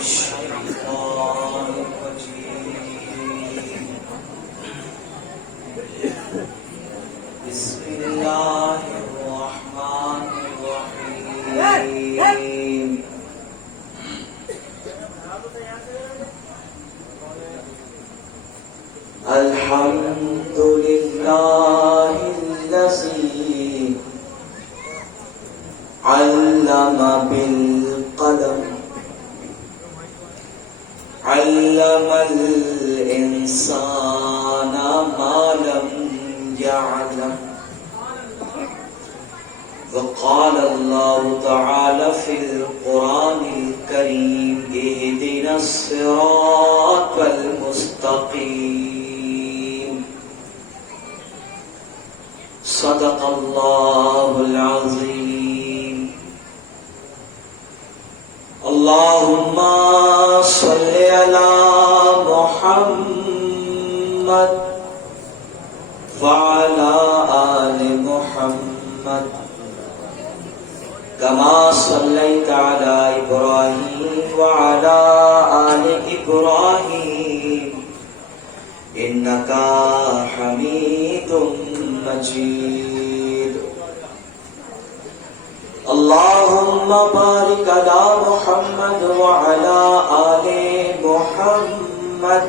الشيطان الرجيم بسم الله الرحمن الرحيم الحمد لله الذي علم بالقلم علم الإنسان ما لم يعلم وقال الله تعالى في القرآن الكريم اهدنا الصراط المستقيم صدق الله العظيم اللهم صل على محمد وعلى آل محمد كما صليت على إبراهيم وعلى آل إبراهيم إنك حميد مجيد اللهم بارك على محمد وعلى آل محمد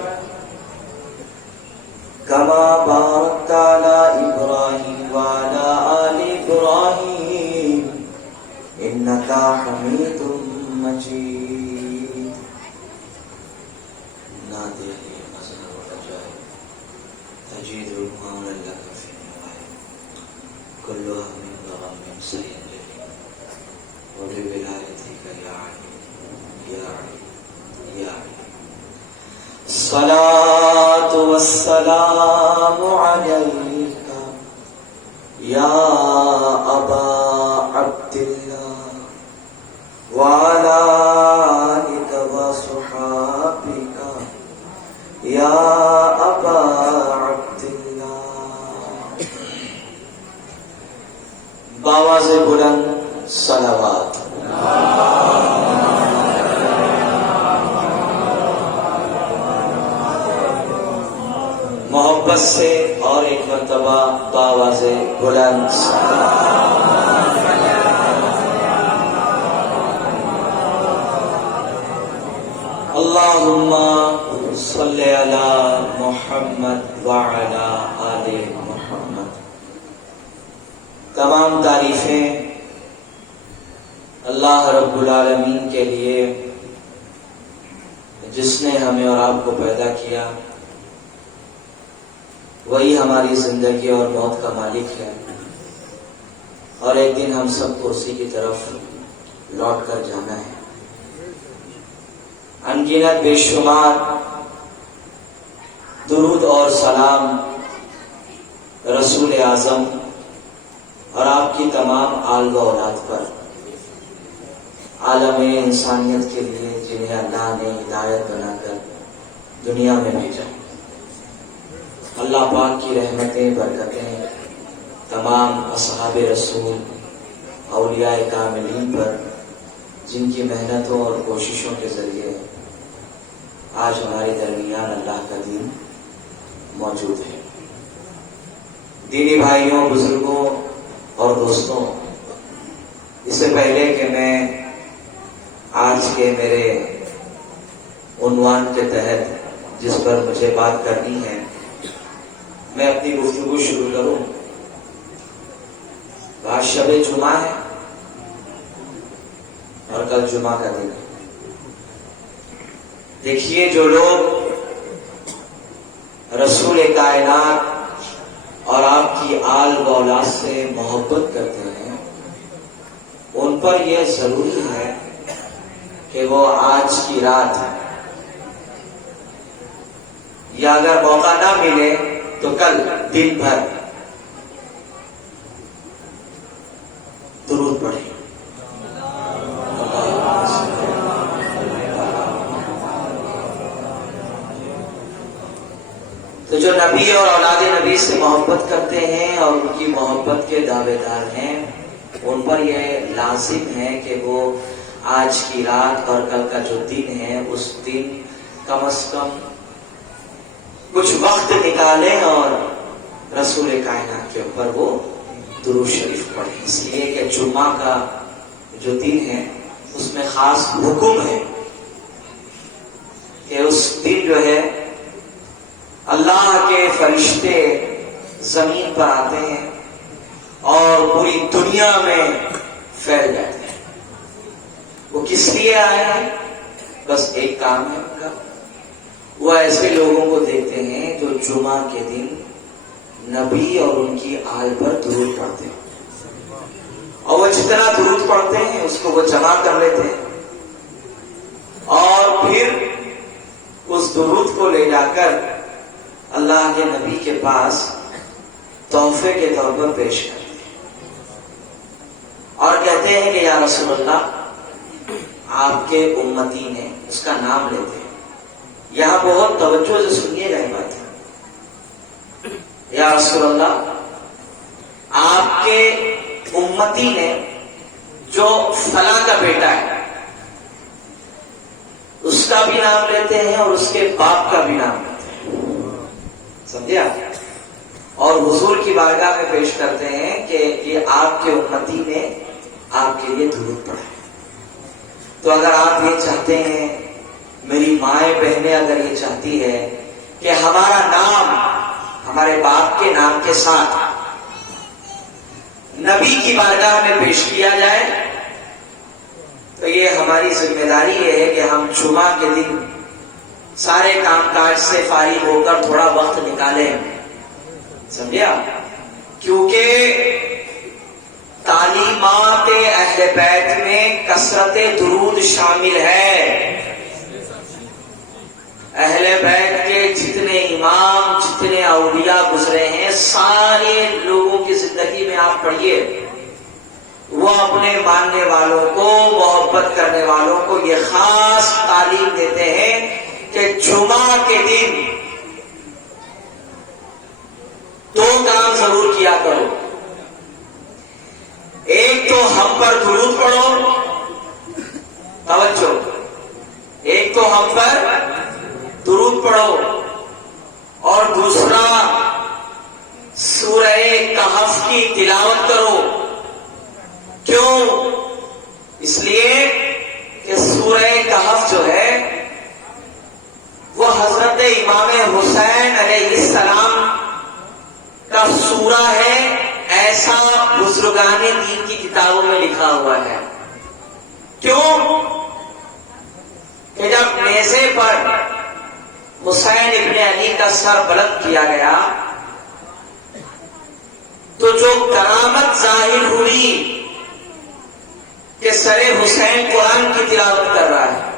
كما باركت على إبراهيم وعلى آل إبراهيم إنك حميد مجيد نادي لي مزن ورجاء تجد المولى لك في النوايا كلها من ضغم سيد وبولايتك يا علي يا علي يا علي الصلاة والسلام عليك يا أبا عبد الله وعلى آلك وصحابك يا أبا عبد الله بآواز بلند صلوات محبت سے اور ایک مرتبہ بآواز بلند اللہم صلی علی محمد وعلی آل محمد. تمام تعریفیں اللہ رب العالمین کے لیے جس نے ہمیں اور آپ کو پیدا کیا، وہی ہماری زندگی اور موت کا مالک ہے، اور ایک دن ہم سب کو اسی کی طرف لوٹ کر جانا ہے. انگنت بے شمار درود اور سلام رسول اعظم اور آپ کی تمام آل و اولاد پر، عالم انسانیت کے لیے جنہیں اللہ نے ہدایت بنا کر دنیا میں بھیجا. اللہ پاک کی رحمتیں برکتیں تمام اصحاب رسول اولیاء کاملین پر، جن کی محنتوں اور کوششوں کے ذریعے آج ہمارے درمیان اللہ کا دین موجود ہے. دینی بھائیوں، بزرگوں اور دوستوں، اس سے پہلے کہ میں آج کے میرے عنوان کے تحت جس پر مجھے بات کرنی ہے، میں اپنی گفتگو شروع کروں. آج شب جمعہ ہے اور کل جمعہ کا دن ہے. دیکھیے، جو لوگ رسول کائنات اور آپ کی آل و اولاد سے محبت کرتے ہیں، ان پر یہ ضروری ہے کہ وہ آج کی رات یا اگر موقع نہ ملے تو کل دن بھر درود پڑھیں. تو جو نبی اور اولاد نبی سے محبت کرتے ہیں اور ان کی محبت کے دعوے دار ہیں، ان پر یہ لازم ہے کہ وہ آج کی رات اور کل کا جو دن ہے اس دن کم از کم کچھ وقت نکالیں اور رسول کائنات کے اوپر وہ درود شریف پڑھیں، اس لیے کہ جمعہ کا جو دن ہے اس میں خاص حکم ہے کہ اس دن جو ہے اللہ کے فرشتے زمین پر آتے ہیں اور پوری دنیا میں پھیل جاتے ہیں۔ وہ کس لیے آئے ہیں؟ بس ایک کام ہے ان کا، وہ ایسے لوگوں کو دیکھتے ہیں جو جمعہ کے دن نبی اور ان کی آل پر درود پڑھتے ہیں، اور وہ جتنا درود پڑھتے ہیں اس کو وہ جمع کر لیتے ہیں اور پھر اس درود کو لے جا کر اللہ کے نبی کے پاس تحفے کے طور پر پیش کرتے ہیں اور کہتے ہیں کہ یا رسول اللہ آپ کے امتی نے، اس کا نام لیتے ہیں۔ یہاں بہت توجہ سے سنیے گا یہ بات، یا رسول اللہ آپ کے امتی نے جو فلاں کا بیٹا ہے اس کا بھی نام لیتے ہیں اور اس کے باپ کا بھی نام لیتے ہیں، سمجھے آپ؟ اور حضور کی بارگاہ میں پیش کرتے ہیں کہ یہ آپ کے امتی نے آپ کے لیے درود پڑھا ہے۔ تو اگر آپ یہ چاہتے ہیں، میری مائیں بہنیں اگر یہ چاہتی ہے کہ ہمارا نام ہمارے باپ کے نام کے ساتھ نبی کی بارگاہ میں پیش کیا جائے، تو یہ ہماری ذمہ داری یہ ہے کہ ہم جمعہ کے دن سارے کام کاج سے فارغ ہو کر تھوڑا وقت نکالیں، سمجھے آپ؟ کیونکہ تعلیمات اہل بیت میں کثرت درود شامل ہے۔ اہل بیت کے جتنے امام، جتنے اولیاء گزرے ہیں، سارے لوگوں کی زندگی میں آپ پڑھیے، وہ اپنے ماننے والوں کو، محبت کرنے والوں کو یہ خاص تعلیم دیتے ہیں کہ جمعہ کے دن دو کام ضرور کیا کرو، ایک تو ہم پر درود پڑھو، توجہ، ایک تو ہم پر درود پڑھو اور دوسرا سورہ کہف کی تلاوت کرو۔ کیوں؟ اس لیے کہ سورہ کہف جو ہے وہ حضرت امام حسین علیہ السلام کا سورہ ہے، ایسا بزرگان دین کی کتابوں میں لکھا ہوا ہے۔ کیوں؟ کہ جب نیزے پر حسین ابن علی کا سر بلند کیا گیا تو جو کرامت ظاہر ہوئی کہ سر حسین قرآن کی تلاوت کر رہا ہے،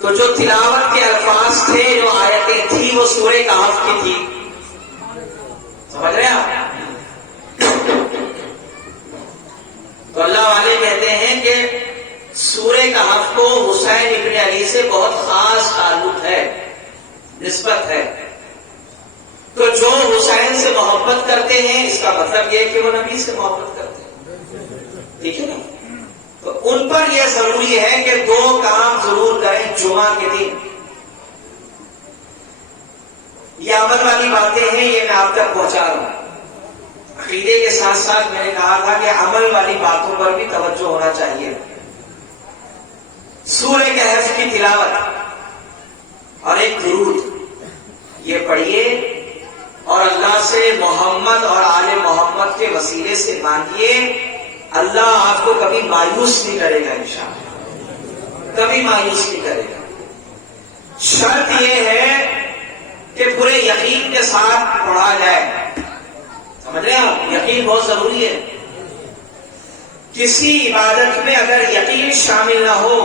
تو جو تلاوت کے الفاظ تھے، جو آیتیں تھی، وہ سورہ کہف کی تھی، سمجھ رہے ہیں آپ؟ تو اللہ والے کہتے ہیں کہ سورہ کہف کو حسین ابن علی سے بہت خاص تعلق ہے، نسبت ہے۔ تو جو حسین سے محبت کرتے ہیں، اس کا مطلب یہ ہے کہ وہ نبی سے محبت کرتے ہیں، ٹھیک ہے نا؟ تو ان پر یہ ضروری ہے کہ دو کام ضرور کریں جمعہ کے دن۔ یہ عمل والی باتیں ہیں، یہ میں آپ تک پہنچا رہا ہوں۔ عقیدے کے ساتھ ساتھ میں نے کہا تھا کہ عمل والی باتوں پر بھی توجہ ہونا چاہیے۔ سورہ کہف کی تلاوت اور ایک درود یہ پڑھیے اور اللہ سے محمد اور آل محمد کے وسیلے سے مانگیے، اللہ آپ کو کبھی مایوس نہیں کرے گا، انشاءاللہ کبھی مایوس نہیں کرے گا۔ شرط یہ ہے کہ پورے یقین کے ساتھ پڑھا جائے، سمجھ رہے ہیں آپ؟ یقین بہت ضروری ہے۔ کسی عبادت میں اگر یقین شامل نہ ہو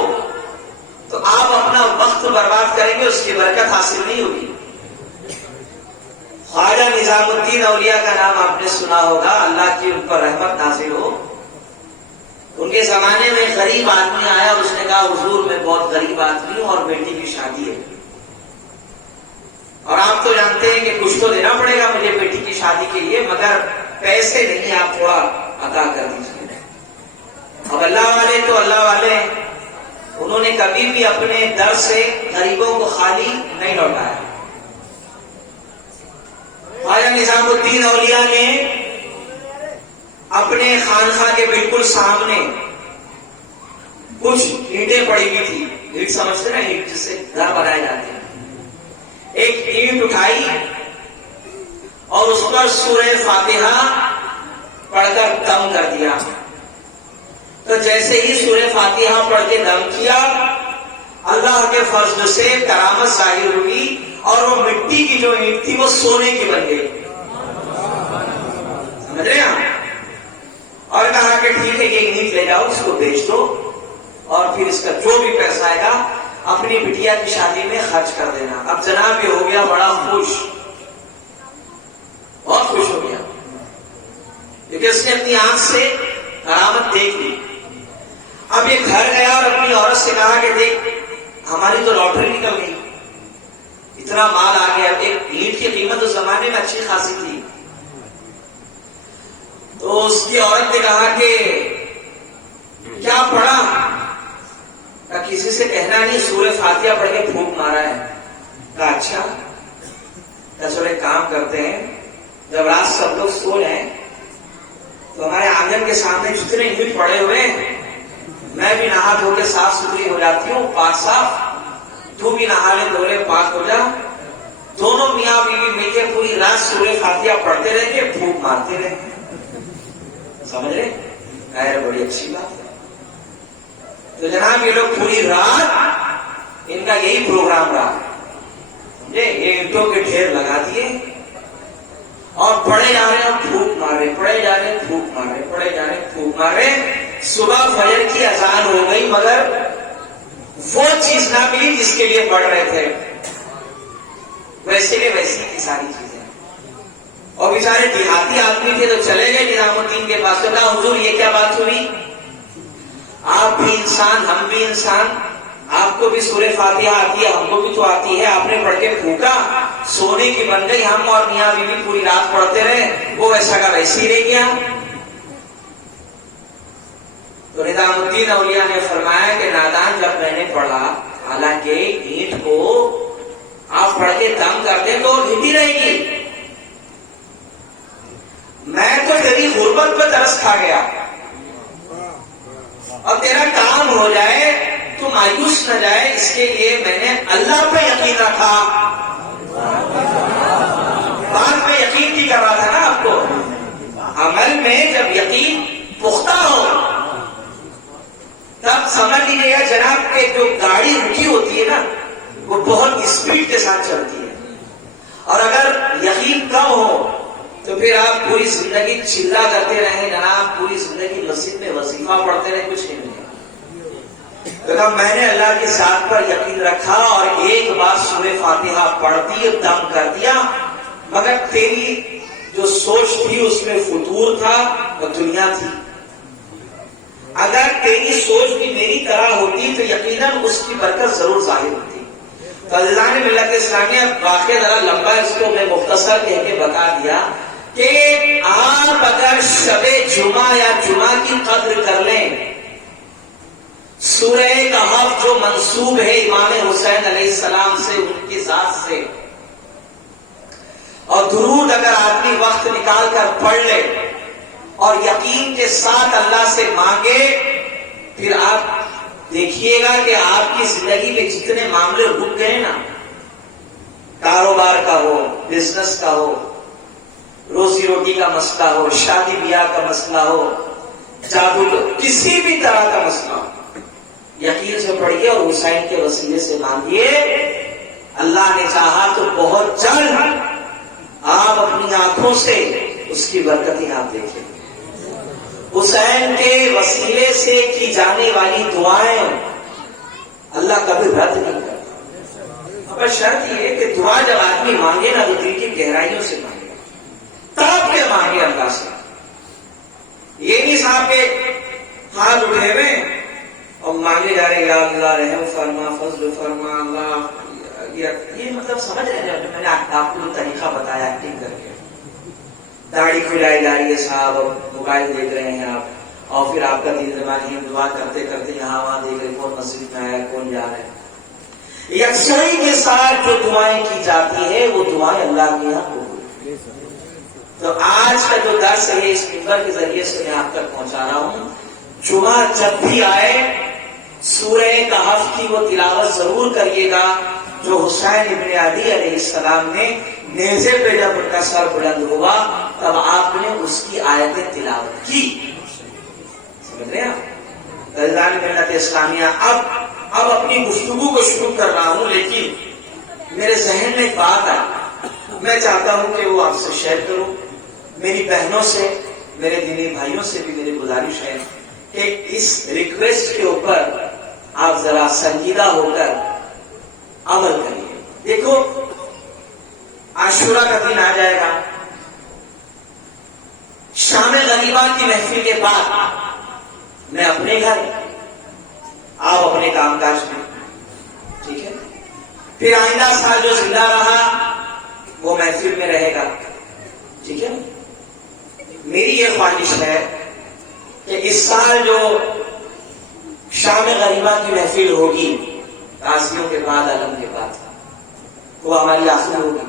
تو آپ اپنا وقت برباد کریں گے، اس کی برکت حاصل نہیں ہوگی۔ خواجہ نظام الدین اولیاء کا نام آپ نے سنا ہوگا، اللہ کی ان پر رحمت نازل ہو۔ ان کے زمانے میں غریب آدمی آیا اور اس نے کہا حضور میں بہت غریب آدمی ہوں اور بیٹی کی شادی ہے، اور آپ تو جانتے ہیں کہ کچھ تو دینا پڑے گا مجھے بیٹی کی شادی کے لیے، مگر پیسے نہیں، آپ تھوڑا عطا کر دیجیے۔ اب اللہ والے تو اللہ والے ہیں، انہوں نے کبھی بھی اپنے در سے غریبوں کو خالی نہیں لوٹایا۔ خواجہ نظام الدین اولیاء نے اپنے خانقاہ کے بالکل سامنے کچھ اینٹیں پڑی ہوئی تھی، اینٹ سمجھتے نا، اینٹ جس سے گھر بنائے جاتے ہیں، ایک اینٹ اٹھائی اور اس پر سورہ فاتحہ پڑھ کر دم کر دیا۔ تو جیسے ہی سورہ فاتحہ پڑھ کے دم کیا، اللہ کے فضل سے کرامت ظاہر ہوئی اور وہ مٹی کی جو اینٹ تھی وہ سونے کی بن گئی۔ سمجھ رہے ہیں؟ اور کہا کہ ٹھیک ہے، یہ اینٹ لے جاؤ، اس کو بیچ دو اور پھر اس کا جو بھی پیسہ آئے گا اپنی بٹیا کی شادی میں خرچ کر دینا۔ اب جناب یہ ہو گیا بڑا خوش، بہت خوش ہو گیا، کیونکہ اس نے اپنی آنکھ سے کرامت دیکھ لی۔ اب یہ گھر گیا اور اپنی عورت سے کہا کہ دیکھ ہماری تو لاٹری نکل گئی، اتنا مال آ گیا۔ ایک اینٹ کی قیمت اس زمانے میں اچھی خاصی تھی۔ تو اس کی عورت نے کہا کہ کیا پڑھا؟ کسی سے کہنا نہیں، سورہ فاتحہ پڑھ کے پھونک مارا ہے۔ کہا اچھا، چلو ایک کام کرتے ہیں، جب رات سب لوگ سو رہے ہیں تو ہمارے آنگن کے سامنے جتنے اینٹ پڑے ہوئے ہیں میں بھی نہا دھو کے صاف ستھری ہو جاتی ہوں، پاک صاف، تو بھی نہا لے دھو لے پاک ہو جا، دونوں میاں بیوی مل کے پوری رات سورہ فاتحہ پڑھتے رہیں گے، پھونک مارتے رہیں گے۔ سمجھ رہے؟ خیر بڑی اچھی بات ہے۔ تو جناب یہ لوگ پوری رات ان کا یہی پروگرام رہا، سمجھے؟ یہ اینٹوں کے ڈھیر لگا دیے اور پڑھے جا رہے ہیں، پھونک مارے، پڑھے جا رہے ہیں، پھونک مارے، پڑھے جا رہے ہیں، پھونک مارے۔ صبح فجر کی اذان ہو گئی مگر وہ چیز نہ ملی جس کے لیے پڑھ رہے تھے، ویسے میں ویسی کی ساری چیزیں۔ اور بیچارے دیہاتی آدمی تھے تو چلے گئے نظام الدین کے پاس، کہا حضور یہ کیا بات ہوئی؟ آپ بھی انسان ہم بھی انسان، آپ کو بھی سورہ فاتحہ آتی ہے، ہم کو بھی تو آتی ہے، آپ نے پڑھ کے پھونکا، سونے کی بن گئی، ہم اور میاں بیوی پوری رات پڑھتے رہے، وہ ویسا کا ویسے ہی رہ گیا۔ تو نظام الدین اولیاء نے فرمایا کہ نادان، جب میں نے پڑھا، حالانکہ اینٹ کو آپ پڑھ کے دم کر دیں تو ہندی رہے گی، میں تو تیری غربت پہ ترس کھا گیا اور تیرا کام ہو جائے تو مایوس نہ جائے، اس کے لیے میں نے اللہ پہ یقین رکھا۔ بات پہ یقین نہیں کر رہا تھا نا آپ کو، عمل میں جب یقین پختہ ہو تب سمجھ لیجیے گا جناب کہ جو گاڑی رکی ہوتی ہے نا وہ بہت اسپیڈ کے ساتھ چلتی ہے، اور اگر یقین کم ہو تو پھر آپ پوری زندگی چلا کرتے رہیں جناب، پوری زندگی مسجد میں وظیفہ پڑھتے رہیں، کچھ نہیں ملے گا۔ تو میں نے اللہ کی ذات پر یقین رکھا اور ایک بار سورہ فاتحہ پڑھ دی، دم کر دیا، مگر تیری جو سوچ تھی اس میں فطور تھا اور دنیا تھی، اگر تیری سوچ بھی میری طرح ہوتی تو یقیناً اس کی برکت ضرور ظاہر ہوتی۔ تو عزیزان ملت اسلامیہ، واقعہ ذرا لمبا ہے، اس کو میں مختصر کہہ کے بتا دیا کہ آپ اگر شب جمعہ یا جمعہ کی قدر کر لیں، سورہ کہف جو منسوب ہے امام حسین علیہ السلام سے، ان کی ذات سے، اور درود اگر آدمی وقت نکال کر پڑھ لے اور یقین کے ساتھ اللہ سے مانگے، پھر آپ دیکھیے گا کہ آپ کی زندگی میں جتنے معاملے رک گئے نا، کاروبار کا ہو، بزنس کا ہو، روزی روٹی کا مسئلہ ہو، شادی بیاہ کا مسئلہ ہو، جادو کسی بھی طرح کا مسئلہ ہو، یقین سے پڑھیے اور حسین کے وسیلے سے مانگیے، اللہ نے چاہا تو بہت جلد آپ اپنی آنکھوں سے اس کی برکتیں آپ دیکھیں۔ حسین کے وسیلے سے کی جانے والی دعائیں اللہ کبھی رد نہیں کرتا، پر شرط یہ ہے کہ دعا جب آدمی مانگے نا تو دل کی گہرائیوں سے مانگے، تڑپ کے مانگے اللہ سے، یہ نہیں صاحب کے ہاتھ اٹھے ہوئے اور مانگے جا رہے، یا اللہ رحم فرما، فضل فرما اللہ، یہ مطلب سمجھ رہے ہیں؟ میں نے آپ کو جو طریقہ بتایا ایکٹنگ کر کے، داڑھی کھلائی جا رہی ہے صاحب، موبائل دیکھ رہے ہیں آپ، اور پھر آپ کا دل دماغ دعا کرتے کرتے یہاں وہاں دیکھ رہے کون مسجد میں آیا کون جا رہا ہے. یکسوئی کے ساتھ جو دعائیں کی جاتی ہے وہ دعائیں اللہ کے یہاں قبول. تو آج کا جو درس ہے اس ممبر کے ذریعے سے میں آپ تک پہنچا رہا ہوں. جمعہ جب بھی آئے سورہ کہف کی وہ تلاوت ضرور کریے گا جو حسین ابن علی علیہ السلام نے نیزے پہ جب ان کا سر بلند ہوا تب آپ نے اس کی آیتیں تلاوت کی. سمجھ رہے ہیں رضوان ملت اسلامیہ. اب اپنی گفتگو کو شروع کر رہا ہوں لیکن میرے ذہن میں ایک بات آئی میں چاہتا ہوں کہ وہ آپ سے شیئر کروں. میری بہنوں سے میرے دینی بھائیوں سے بھی میری گزارش ہے کہ اس ریکویسٹ کے اوپر آپ ذرا سنجیدہ ہو کر عمل کریے. دیکھو عاشورہ کا دن آ جائے گا. شام غریبہ کی محفل کے بعد میں اپنے گھر آپ اپنے کام کاج میں. ٹھیک ہے. پھر آئندہ سال جو زندہ رہا وہ محفل میں رہے گا. ٹھیک ہے. میری یہ خواہش ہے کہ اس سال جو شام غریبہ کی محفل ہوگی تعزیوں کے بعد علم کے بعد وہ ہماری آخری ہوگی.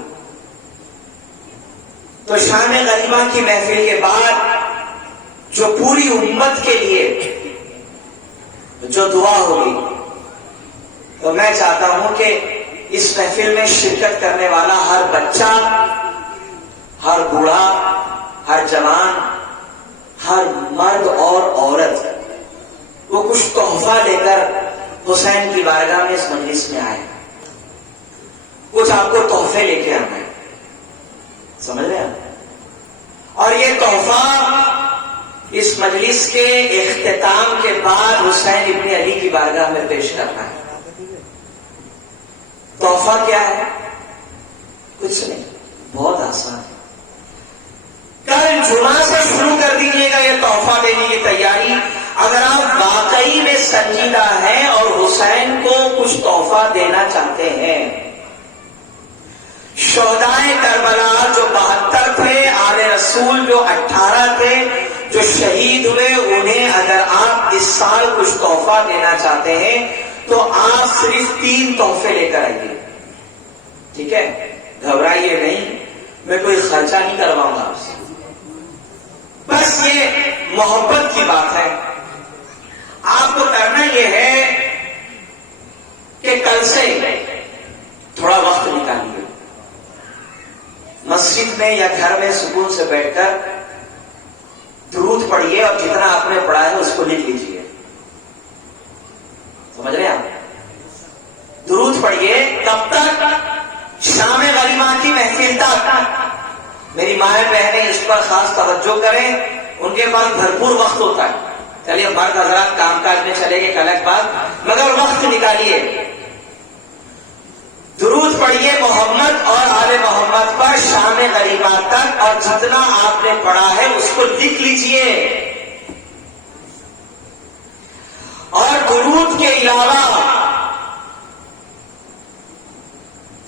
تو شام غریبہ کی محفل کے بعد جو پوری امت کے لیے جو دعا ہوگی تو میں چاہتا ہوں کہ اس محفل میں شرکت کرنے والا ہر بچہ ہر بوڑھا ہر جوان ہر مرد اور عورت وہ کچھ تحفہ لے کر حسین کی بارگاہ میں اس مجلس میں آئے. کچھ آپ کو تحفے لے کے آنا ہے. سمجھ رہے ہیں. اور یہ تحفہ اس مجلس کے اختتام کے بعد حسین ابن علی کی بارگاہ میں پیش کرنا ہے. تحفہ کیا ہے؟ کچھ نہیں, بہت آسان ہے. کل جمعہ سے شروع کر دیجیے گا یہ تحفہ دینے کی تیاری. اگر آپ واقعی میں سنجیدہ ہیں اور حسین کو کچھ تحفہ دینا چاہتے ہیں, شہدائے کربلا جو 72 تھے, آل رسول جو 18 تھے جو شہید ہوئے, انہیں اگر آپ اس سال کچھ تحفہ دینا چاہتے ہیں تو آپ صرف 3 تحفے لے کر آئیے. ٹھیک ہے. گھبرائیے نہیں, میں کوئی خرچہ نہیں کرواؤں گا آپ سے. بس یہ محبت کی بات ہے. آپ کو کرنا یہ ہے کہ کل سے تھوڑا وقت نکالیے, مسجد میں یا گھر میں سکون سے بیٹھ کر درود پڑھیے اور جتنا آپ نے پڑھا ہے اس کو لکھ لیجیے. سمجھ رہے ہیں آپ؟ درود پڑھیے. کب تک؟ شام غریبہ کی محفل تک. میری مائیں بہنیں اس پر خاص توجہ کریں, ان کے پاس بھرپور وقت ہوتا ہے. چلیے مرد حضرات کام کاج میں چلے گئے الگ بات, مگر وقت نکالیے. درود پڑھیے محمد اور آل محمد پر شام غریبہ تک, اور جتنا آپ نے پڑھا ہے اس کو لکھ لیجئے. اور درود کے علاوہ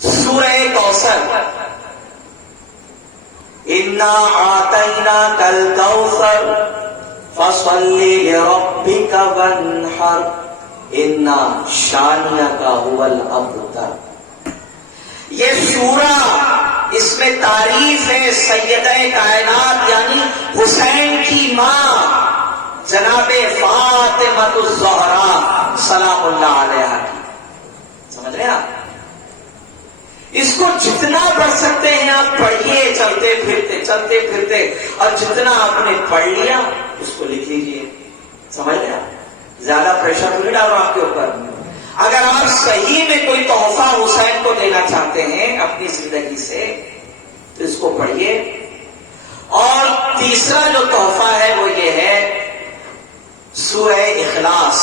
سورہ کوثر, انا اعطیناک الکوثر فصل لربک وانحر انا شانئک هو الابتر. یہ سورہ, اس میں تعریف ہے سیدہ کائنات یعنی حسین کی ماں جناب فاطمہ الزہرا سلام اللہ علیہا کی. سمجھ رہے ہیں آپ؟ اس کو جتنا پڑھ سکتے ہیں آپ پڑھیے, چلتے پھرتے, اور جتنا آپ نے پڑھ لیا اس کو لکھ لیجیے. سمجھ رہے ہیں آپ؟ زیادہ پریشر نہیں ڈالو آپ کے اوپر. اگر آپ صحیح میں کوئی تحفہ حسین کو دینا چاہتے ہیں اپنی زندگی سے تو اس کو پڑھیے. اور تیسرا جو تحفہ ہے وہ یہ ہے سورہ اخلاص,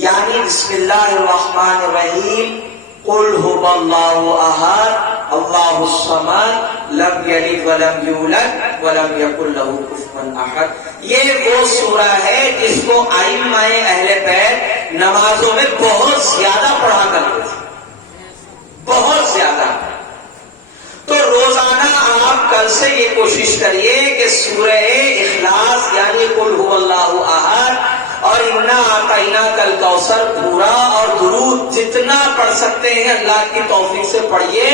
یعنی بسم اللہ الرحمن الرحیم, قل هو اللہ احد اللہ الصمد لم یلد ولم یولد ولم یکن له کفوا احد. یہ وہ سورہ ہے جس کو ائمہ اہل بیت نمازوں میں بہت زیادہ پڑھا کرتے تھے, بہت زیادہ. تو روزانہ آپ کل سے یہ کوشش کریے کہ سورہ اخلاص یعنی قل هو اللہ احد اور انا اعطینا کل کوثر پورا اور درود جتنا پڑھ سکتے ہیں اللہ کی توفیق سے پڑھیے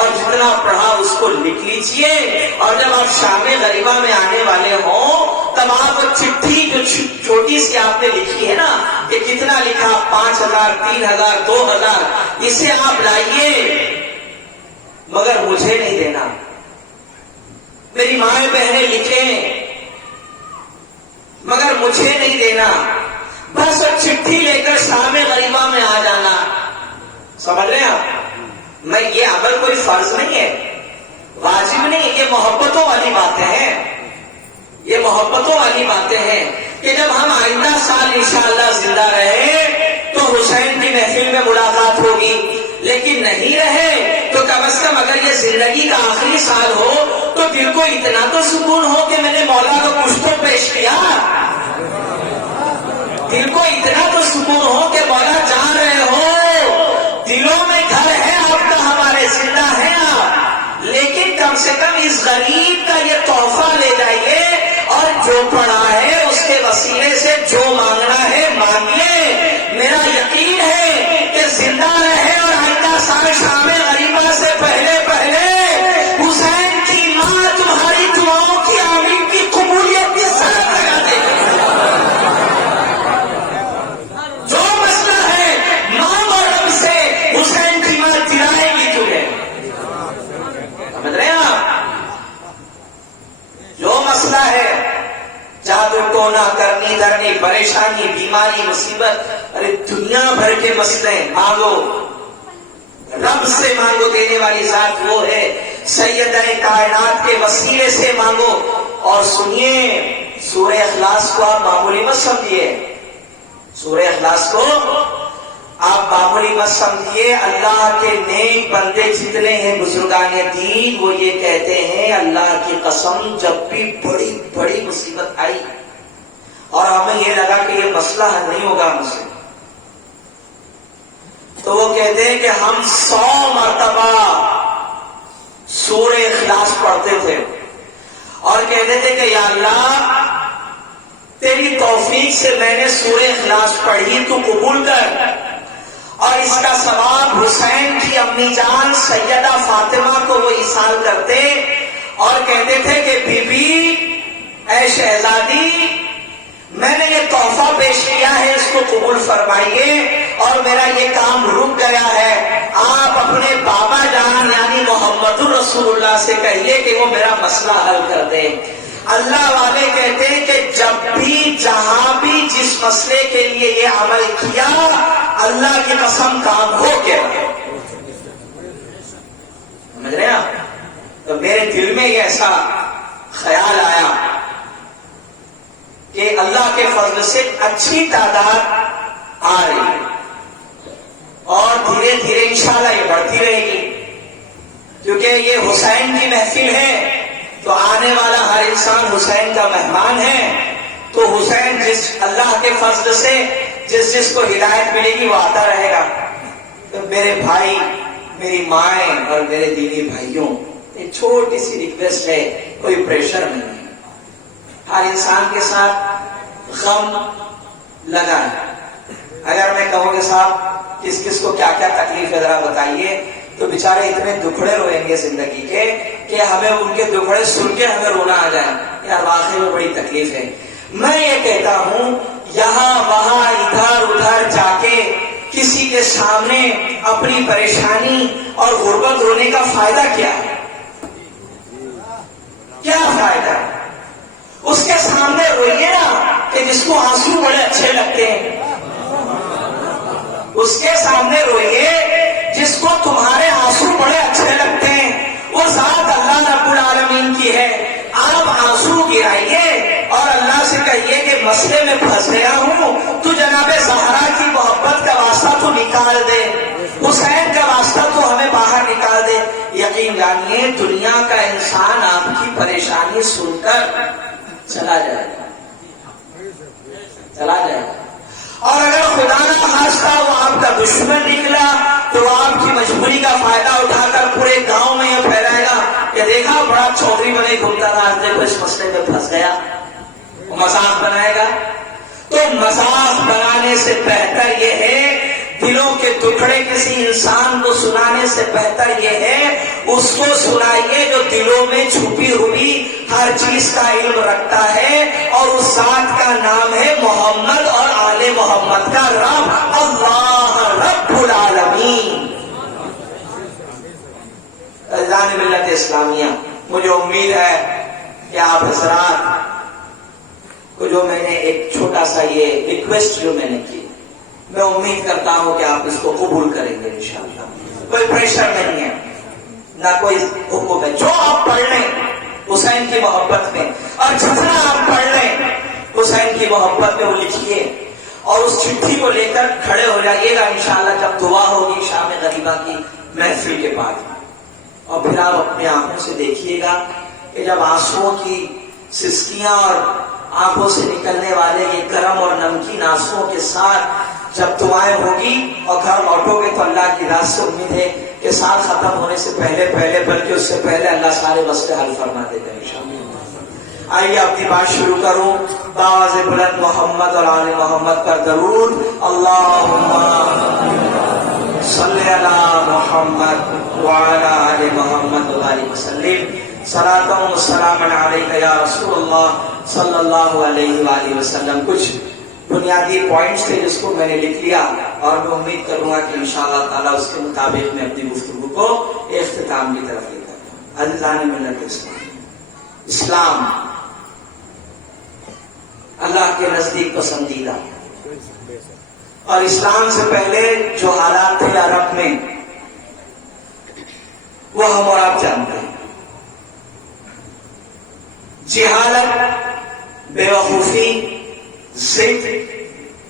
اور جتنا پڑھا اس کو لکھ لیجیے. اور جب آپ شام غریبہ میں آنے والے ہوں تب آپ چٹھی جو چھوٹی سی آپ نے لکھی ہے نا کہ کتنا لکھا 5000 3000 2000 اسے آپ لائیے مگر مجھے نہیں دینا. میری مائیں بہنیں لکھیں مگر مجھے نہیں دینا. بس چٹھی لے کر شام غریبہ میں آ جانا. سمجھ رہے ہیں آپ؟ میں یہ عمل کوئی فرض نہیں ہے, واجب نہیں, یہ محبتوں والی باتیں ہیں. یہ محبتوں والی باتیں ہیں کہ جب ہم آئندہ سال انشاءاللہ زندہ رہے تو حسین کی محفل میں ملاقات ہوگی, لیکن نہیں رہے تو کم از کم اگر یہ زندگی کا آخری سال ہو تو دل کو اتنا تو سکون ہو کہ میں نے مولا کو کچھ تو پیش کیا. دل کو اتنا تو سکون ہو کہ مولا جان رہے ہو دلوں میں گھر ہے آپ کا, ہمارے زندہ ہیں آپ, لیکن کم سے کم اس غریب کا یہ تحفہ لے جائیے اور جو پڑھا ہے اس کے وسیلے سے جو مانگنا ہے مانگیے. میرا یقین ہے کہ زندہ رہے اور آئندہ سال شام غریبہ سے پہلے حسین کی ماں تمہاری دعاؤں کی آمین کی قبولیت کی سرحد لگا دے. جو مسئلہ ہے مانگو رب سے, حسین کی ماں دلائے گی تمہیں. سمجھ رہے ہیں آپ؟ جو مسئلہ ہے جادو ٹونا کرنی دھرنی پریشانی بیماری مصیبت, ارے دنیا بھر کے مسئلے مانگو رب سے مانگو. دینے والی ذات وہ ہے, سیدہ کائنات کے وسیلے سے مانگو. اور سنیے سورہ اخلاص کو آپ معمولی مت سمجھیے, سورہ اخلاص کو آپ معمولی مت سمجھیے. اللہ کے نیک بندے جتنے ہیں بزرگان دین وہ یہ کہتے ہیں اللہ کی قسم جب بھی بڑی بڑی مصیبت آئی اور ہمیں یہ لگا کہ یہ مسئلہ حل نہیں ہوگا ہم سے, تو وہ کہتے ہیں کہ ہم 100 مرتبہ سورہ اخلاص پڑھتے تھے اور کہتے تھے کہ یا اللہ تیری توفیق سے میں نے سورہ اخلاص پڑھی, تو قبول کر. اور اس کا ثواب حسین کی امی جان سیدہ فاطمہ کو وہ ایصال کرتے اور کہتے تھے کہ بی بی اے شہزادی میں نے یہ تحفہ پیش کیا ہے اس کو قبول فرمائیے اور میرا یہ کام رک گیا ہے, آپ اپنے بابا جان یعنی محمد الرسول اللہ سے کہیے کہ وہ میرا مسئلہ حل کر دیں. اللہ والے کہتے ہیں کہ جب بھی جہاں بھی جس مسئلے کے لیے یہ عمل کیا اللہ کی قسم کام ہو گیا. سمجھ رہے ہیں؟ تو میرے دل میں یہ ایسا خیال آیا کہ اللہ کے فضل سے اچھی تعداد آ رہی ہے اور دھیرے دھیرے انشاءاللہ یہ بڑھتی رہے گی, کیونکہ یہ حسین کی محفل ہے تو آنے والا ہر انسان حسین کا مہمان ہے. تو حسین جس اللہ کے فضل سے جس کو ہدایت ملے گی وہ آتا رہے گا. تو میرے بھائی میری مائیں اور میرے دینی بھائیوں ایک چھوٹی سی ریکویسٹ ہے, کوئی پریشر نہیں ہے, ہر انسان کے ساتھ غم لگا ہے. اگر میں کہوں کہ صاحب کس کس کو کیا کیا تکلیف ہے ذرا بتائیے تو بیچارے اتنے دکھڑے روئیں گے زندگی کے کہ ہمیں ان کے دکھڑے سن کے ہمیں رونا آ جائے. یار واقعی میں بڑی تکلیف ہے. میں یہ کہتا ہوں یہاں وہاں ادھر ادھر جا کے کسی کے سامنے اپنی پریشانی اور غربت رونے کا فائدہ کیا ہے؟ کیا فائدہ ہے؟ اس کے سامنے روئیے نا کہ جس کو آنسو بڑے اچھے لگتے ہیں, اس کے سامنے روئیے جس کو تمہارے آنسو بڑے اچھے لگتے ہیں. وہ ذات اللہ رب العالمین کی ہے. آپ آنسو گرائیے اور اللہ سے کہیے کہ مسئلے میں پھنس گیا ہوں, تو جناب زہرا کی محبت کا واسطہ تو نکال دے, حسین کا واسطہ تو ہمیں باہر نکال دے. یقین جانیے دنیا کا انسان آپ کی پریشانی سن کر چلا جائے گا, چلا جائے گا. اور اگر خدا نہ خواستہ وہ آپ کا دشمن نکلا تو آپ کی مجبوری کا فائدہ اٹھا کر پورے گاؤں میں یہ پھیلائے گا کہ دیکھا بڑا چودھری بنے گھومتا تھا، آج دیکھو اس مسئلے میں پھنس گیا، مذاق بنائے گا۔ تو مذاق بنانے سے بہتر یہ ہے، دلوں کے ٹکڑے کسی انسان کو سنانے سے بہتر یہ ہے اس کو سنائیے جو دلوں میں چھپی ہوئی ہر چیز کا علم رکھتا ہے، اور اس ذات کا نام ہے محمد اور آل محمد کا رب اللہ رب العالمین۔ عزیزان ملت اسلامیہ، مجھے امید ہے کہ آپ حضرات کو جو میں نے ایک چھوٹا سا یہ ریکویسٹ جو میں نے کی، میں امید کرتا ہوں کہ آپ اس کو قبول کریں گے انشاءاللہ۔ کوئی پریشر نہیں ہے، نہ کوئی حکم ہے، جو آپ پڑھ لیں حسین کی محبت میں، اور جتنا آپ پڑھ لیں حسین کی محبت میں وہ لکھیے، اور اس چٹھی کو لے کر کھڑے ہو جائیے گا انشاءاللہ جب دعا ہوگی شام غریبہ کی محفل کے بعد، اور پھر آپ اپنی آنکھوں سے دیکھیے گا کہ جب آنسوؤں کی سسکیاں اور آنکھوں سے نکلنے والے یہ گرم اور نمکین آنسوؤں کے ساتھ جب دعائیں ہوگی اور گھر لوٹو گے تو اللہ کی راہ سے امید ہے کہ سال ختم ہونے سے پہلے بلکہ اس سے پہلے اللہ سارے مسئلے حل فرما دے گا انشاءاللہ۔ آئیے اپنی بات شروع کروں، باواز بلند محمد اور آل محمد پر درود، اللہم صلی علی محمد وعلی آل محمد وبارک وسلم، صلاۃ و سلام علیک یا رسول اللہ صلی اللہ علیہ وآلہ وسلم۔ کچھ بنیادی پوائنٹس تھے جس کو میں نے لکھ لیا، اور میں امید کروں گا کہ انشاءاللہ تعالیٰ اس کے مطابق میں اپنی گفتگو کو اختتام کی طرف لے کر جاؤں۔ عزیزان ملت اسلام اللہ کے نزدیک پسندیدہ، اور اسلام سے پہلے جو حالات تھے عرب میں وہ ہم اور آپ جانتے ہیں۔ جہالت، بے وقوفی، ضد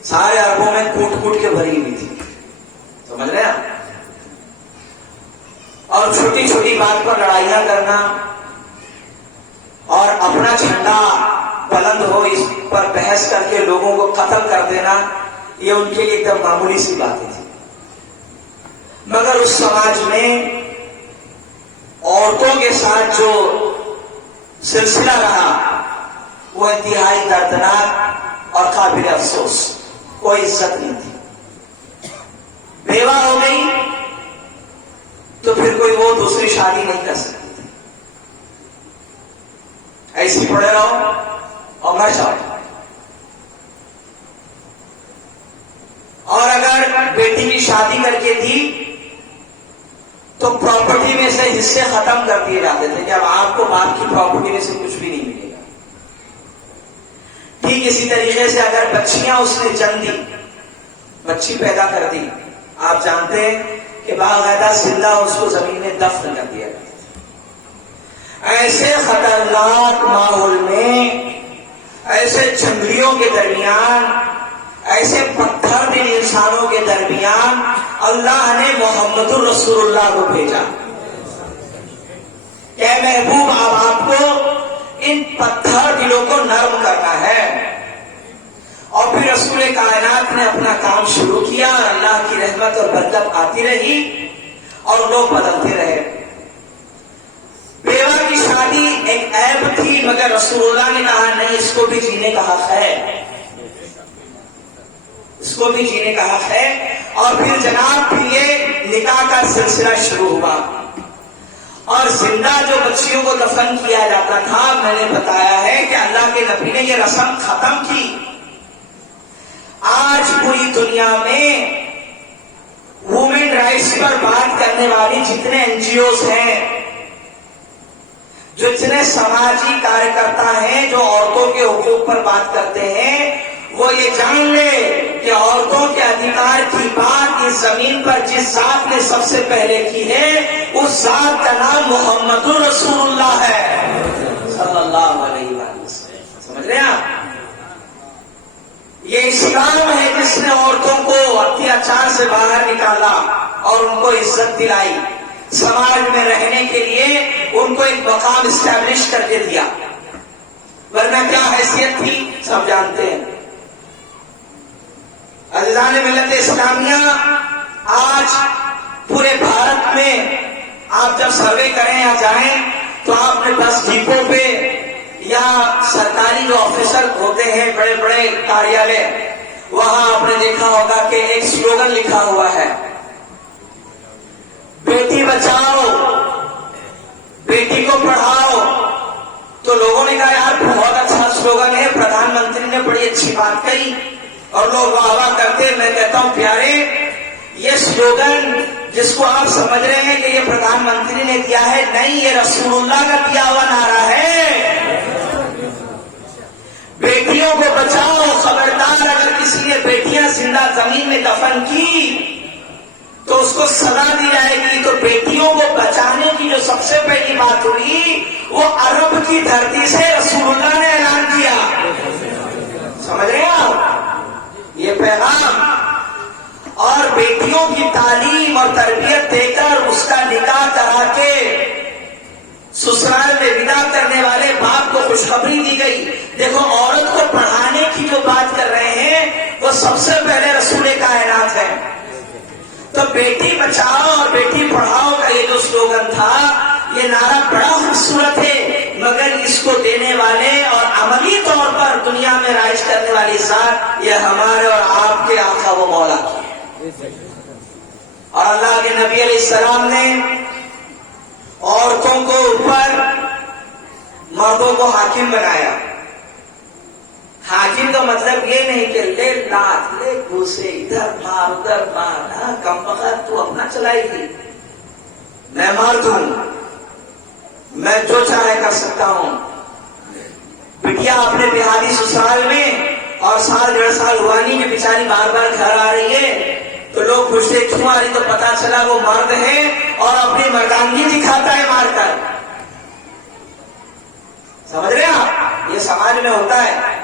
سارے عربوں میں کوٹ کوٹ کے بھری ہوئی تھی، سمجھ رہے ہیں؟ اور چھوٹی چھوٹی بات پر لڑائیاں کرنا اور اپنا جھنڈا بلند ہو اس پر بحث کر کے لوگوں کو قتل کر دینا، یہ ان کے لیے ایک دم معمولی سی باتیں تھی۔ مگر اس سماج میں عورتوں کے ساتھ جو سلسلہ رہا وہ انتہائی دردناک اور قابل افسوس، کوئی عزت نہیں تھی۔ بیوہ ہو گئی تو پھر کوئی وہ دوسری شادی نہیں کر سکتی تھی، ایسی پڑے رہو اور مر جاؤ۔ اور اگر بیٹی کی شادی کر کے دی تو پراپرٹی میں سے حصے ختم کر دیے جاتے تھے کہ اب آپ کو باپ کی پراپرٹی میں سے کچھ بھی نہیں ملے گا۔ ٹھیک اسی طریقے سے اگر بچیاں اس نے جنم دی، بچی پیدا کر دی، آپ جانتے ہیں کہ باقاعدہ زندہ اس کو زمین میں دفن کر دیا جاتا۔ ایسے خطرناک ماحول میں، ایسے جنگلیوں کے درمیان، ایسے پتھر دل انسانوں کے درمیان اللہ نے محمد الرسول اللہ کو بھیجا کہ محبوب آپ کو ان پتھر دلوں کو نرم کرنا ہے۔ اور پھر رسول کائنات نے اپنا کام شروع کیا، اللہ کی رحمت اور برکت آتی رہی اور لوگ بدلتے رہے۔ بیوہ کی شادی ایک عیب تھی، مگر رسول اللہ نے کہا نہیں، اس کو بھی جینے کا حق ہے، اس کو بھی جینے کا حق ہے۔ اور پھر جناب پھر یہ نکاح کا سلسلہ شروع ہوا، اور زندہ جو بچیوں کو دفن کیا جاتا تھا، میں نے بتایا ہے کہ اللہ کے نبی نے یہ رسم ختم کی۔ آج پوری دنیا میں وومن رائٹس پر بات کرنے والی جتنے NGOs ہیں، جو جتنے سماجی کارکرتا ہیں جو عورتوں کے حقوق پر بات کرتے ہیں، وہ یہ جان لے کہ عورتوں کے ادھیکار کی بات اس زمین پر جس ذات نے سب سے پہلے کی ہے، اس ذات کا نام محمد الرسول اللہ ہے صلی اللہ علیہ وسلم۔ سمجھ رہے ہیں آپ؟ یہ اسلام ہے جس نے عورتوں کو اتیاچار سے باہر نکالا اور ان کو عزت دلائی، سماج میں رہنے کے لیے ان کو ایک مقام اسٹیبلش کر کے دیا، ورنہ کیا حیثیت تھی سب جانتے ہیں۔ عزیزان ملت اسلامیہ، آج پورے بھارت میں آپ جب سروے کریں یا جائیں تو آپ نے بس ڈپو پہ یا سرکاری جو آفیسر ہوتے ہیں بڑے بڑے کاریالے، وہاں آپ نے دیکھا ہوگا کہ ایک سلوگن لکھا ہوا ہے، بیٹی بچاؤ بیٹی کو پڑھاؤ. تو لوگوں نے کہا یار بہت اچھا سلوگن ہے، پردھان منتری نے بڑی اچھی بات کہی اور لوگ واہ واہ کرتے. میں کہتا ہوں پیارے، یہ سلوگن جس کو آپ سمجھ رہے ہیں کہ یہ پردھان منتری نے دیا ہے، نہیں، یہ رسول اللہ کا دیا ہوا نعرہ ہے. بیٹیوں کو بچاؤ، خبردار اگر کسی نے بیٹیاں زندہ زمین میں دفن کی تو اس کو سزا دی جائے گی. تو بیٹیوں کو بچانے کی جو سب سے پہلی بات ہوئی وہ عرب کی دھرتی سے رسول اللہ نے اعلان کیا. سمجھ رہے ہیں آپ یہ پیغام؟ اور بیٹیوں کی تعلیم اور تربیت دے کر اس کا نکاح کرا کے سسرال میں ودا کرنے والے باپ کو خوشخبری دی گئی. دیکھو عورت کو پڑھانے کی جو بات کر رہے ہیں وہ سب سے پہلے رسول کائنات ہے. تو بیٹی بچاؤ اور بیٹی پڑھاؤ کا یہ جو سلوگن تھا، یہ نعرہ بڑا خوبصورت ہے، مگر اس کو دینے والے اور عملی طور پر دنیا میں رائج کرنے والی ذات یہ ہمارے اور آپ کے آقا و مولا کی ہے. اور اللہ کے نبی علیہ السلام نے عورتوں کو اوپر مردوں کو حاکم بنایا. حاکم کا مطلب یہ نہیں کہ لے لات لے گھوسے ادھر مار ادھر مار، کم وقت تو اپنا چلائے گی، میں مرد ہوں، میں جو چاہے کر سکتا ہوں. بٹیا اپنے بہاری سسرال میں اور سال ڈیڑھ سال ہوا نہیں کہ بیچاری بار بار گھر آ رہی ہے تو لوگ پوچھتے کیوں آ رہی، تو پتا چلا وہ مرد ہے اور اپنی مردانگی دکھاتا ہے مار کر. سمجھ رہے ہیں آپ؟ یہ سماج میں ہوتا ہے.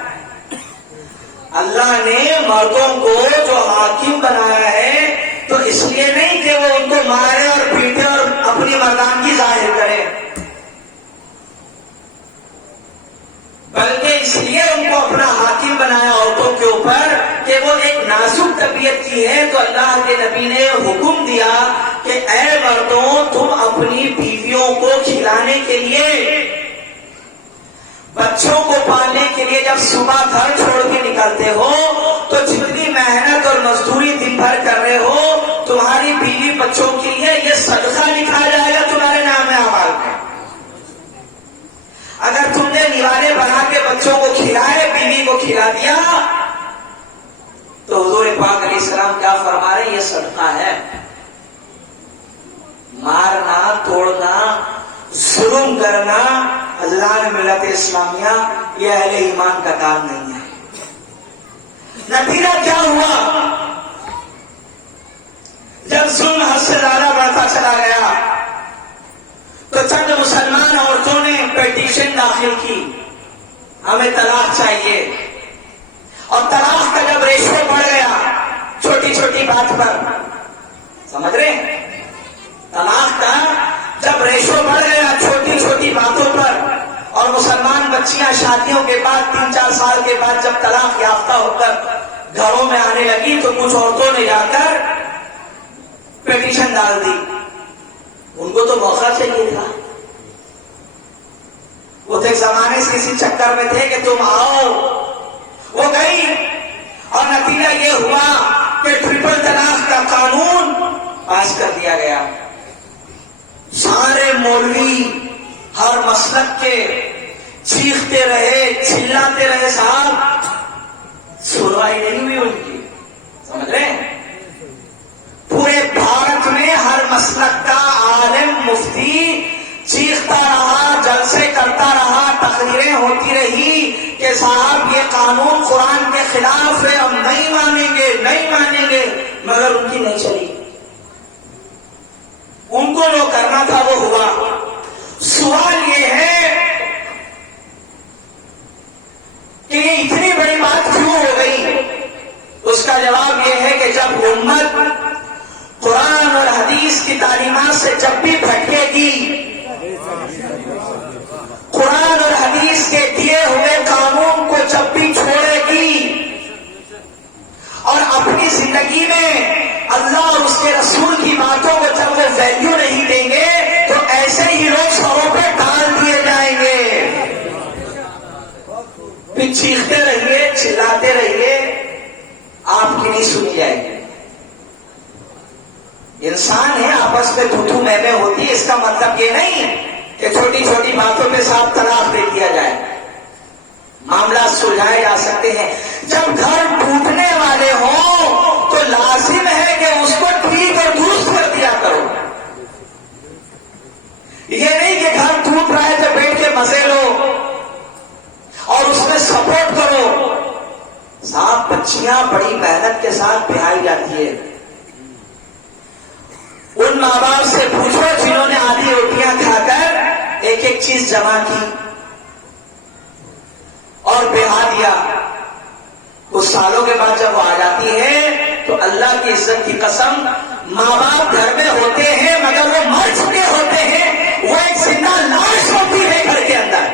اللہ نے مردوں کو جو حاکم بنایا ہے تو اس لیے نہیں کہ وہ ان کو مارے اور پیٹے اور اپنی مردانگی ظاہر کرے، بلکہ اس لیے ان کو اپنا حاکم بنایا عورتوں کے اوپر کہ وہ ایک نازک طبیعت کی ہے. تو اللہ کے نبی نے حکم دیا کہ اے مردوں، تم اپنی بیویوں کو کھلانے کے لیے، بچوں کو پالنے کے لیے جب صبح گھر چھوڑ کے نکلتے ہو تو جتنی محنت اور مزدوری دن بھر کر رہے ہو تمہاری بیوی بچوں کے لیے یہ صدقہ لکھا جائے گا تمہارے نام اعمال میں. اگر تم نے نوالے بنا کے بچوں کو کھلائے، بیوی کو کھلا دیا، تو حضور پاک علیہ السلام کیا فرما رہے ہیں؟ یہ صدقہ ہے. مارنا، توڑنا، ظلم کرنا حضران ملت اسلامیہ یہ اہل ایمان کا کام نہیں ہے. نتیجہ کیا ہوا؟ جب ظلم حد سے زیادہ بڑھتا چلا گیا تو چند مسلمان عورتوں نے پیٹیشن داخل کی، ہمیں طلاق چاہیے. اور طلاق کا جب ریشو بڑھ گیا چھوٹی چھوٹی بات پر، سمجھ رہے ہیں؟ طلاق کا جب ریشو بڑھ گیا چھوٹی چھوٹی باتوں پر، اور مسلمان بچیاں شادیوں کے بعد 3-4 سال کے بعد جب طلاق یافتہ ہو کر گھروں میں آنے لگی تو کچھ عورتوں نے جا کر پیٹیشن ڈال دی. ان کو تو موقع چاہیے تھا، وہ تو ایک زمانے سے اسی چکر میں تھے کہ تم آؤ. وہ گئی اور نتیجہ یہ ہوا کہ ٹرپل طلاق کا قانون پاس کر دیا گیا. سارے مولوی ہر مسلک کے چیختے رہے، چلاتے رہے، صاحب سنوائی نہیں ہوئی ان کی. سمجھ رہے ہیں؟ پورے بھارت میں ہر مسلک کا عالم مفتی چیختا رہا، جلسے کرتا رہا، تقریریں ہوتی رہی کہ صاحب یہ قانون قرآن کے خلاف ہے، ہم نہیں مانیں گے، نہیں مانیں گے، مگر ان کی نہیں چلی. ان کو جو کرنا تھا وہ ہوا. سوال یہ ہے کہ یہ اتنی بڑی بات کیوں ہو گئی؟ اس کا جواب یہ ہے کہ جب امت قرآن اور حدیث کی تعلیمات سے جب بھی بھٹکے گی، قرآن اور حدیث کے دیے ہوئے قانون کو جب بھی چھوڑے گی اور اپنی زندگی میں اللہ اور اس کے رسول کی باتوں کو پھر چیختے رہیے، چلاتے رہیے، آپ کی نہیں سنی جائے گی۔ انسان ہے، آپس میں تھو میں ہوتی ہے، اس کا مطلب یہ نہیں کہ چھوٹی چھوٹی باتوں پہ صاف طلاق دے دیا جائے، معاملات سلجھائے جا سکتے ہیں۔ جب گھر ٹوٹنے والے ہوں تو لازم ہے کہ اس کو ٹھیک اور درست کر دیا کرو۔ یہ نہیں کہ گھر ٹوٹ رہا ہے تو بیٹھ کے مزے لو اور اس میں سپورٹ کرو۔ صاحب بچیاں بڑی محنت کے ساتھ بہائی جاتی ہے۔ ان ماں باپ سے پوچھو جنہوں نے آدھی روٹیاں کھا کر ایک ایک چیز جمع کی اور بہا دیا، کچھ سالوں کے بعد جب وہ آ جاتی ہے تو اللہ کی عزت کی قسم، ماں باپ گھر میں ہوتے ہیں مگر وہ مر چکے ہوتے ہیں، وہ ایک زندہ لاش ہوتی ہے گھر کے اندر۔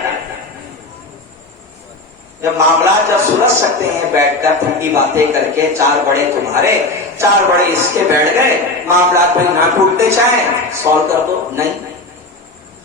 جب معاملات جب سلجھ سکتے ہیں بیٹھ کر ٹھنڈی باتیں کر کے، چار بڑے تمہارے، چار بڑے اس کے بیٹھ گئے، معاملات کوئی نہ ٹوٹنے چاہیں، سالو کر دو۔ نہیں،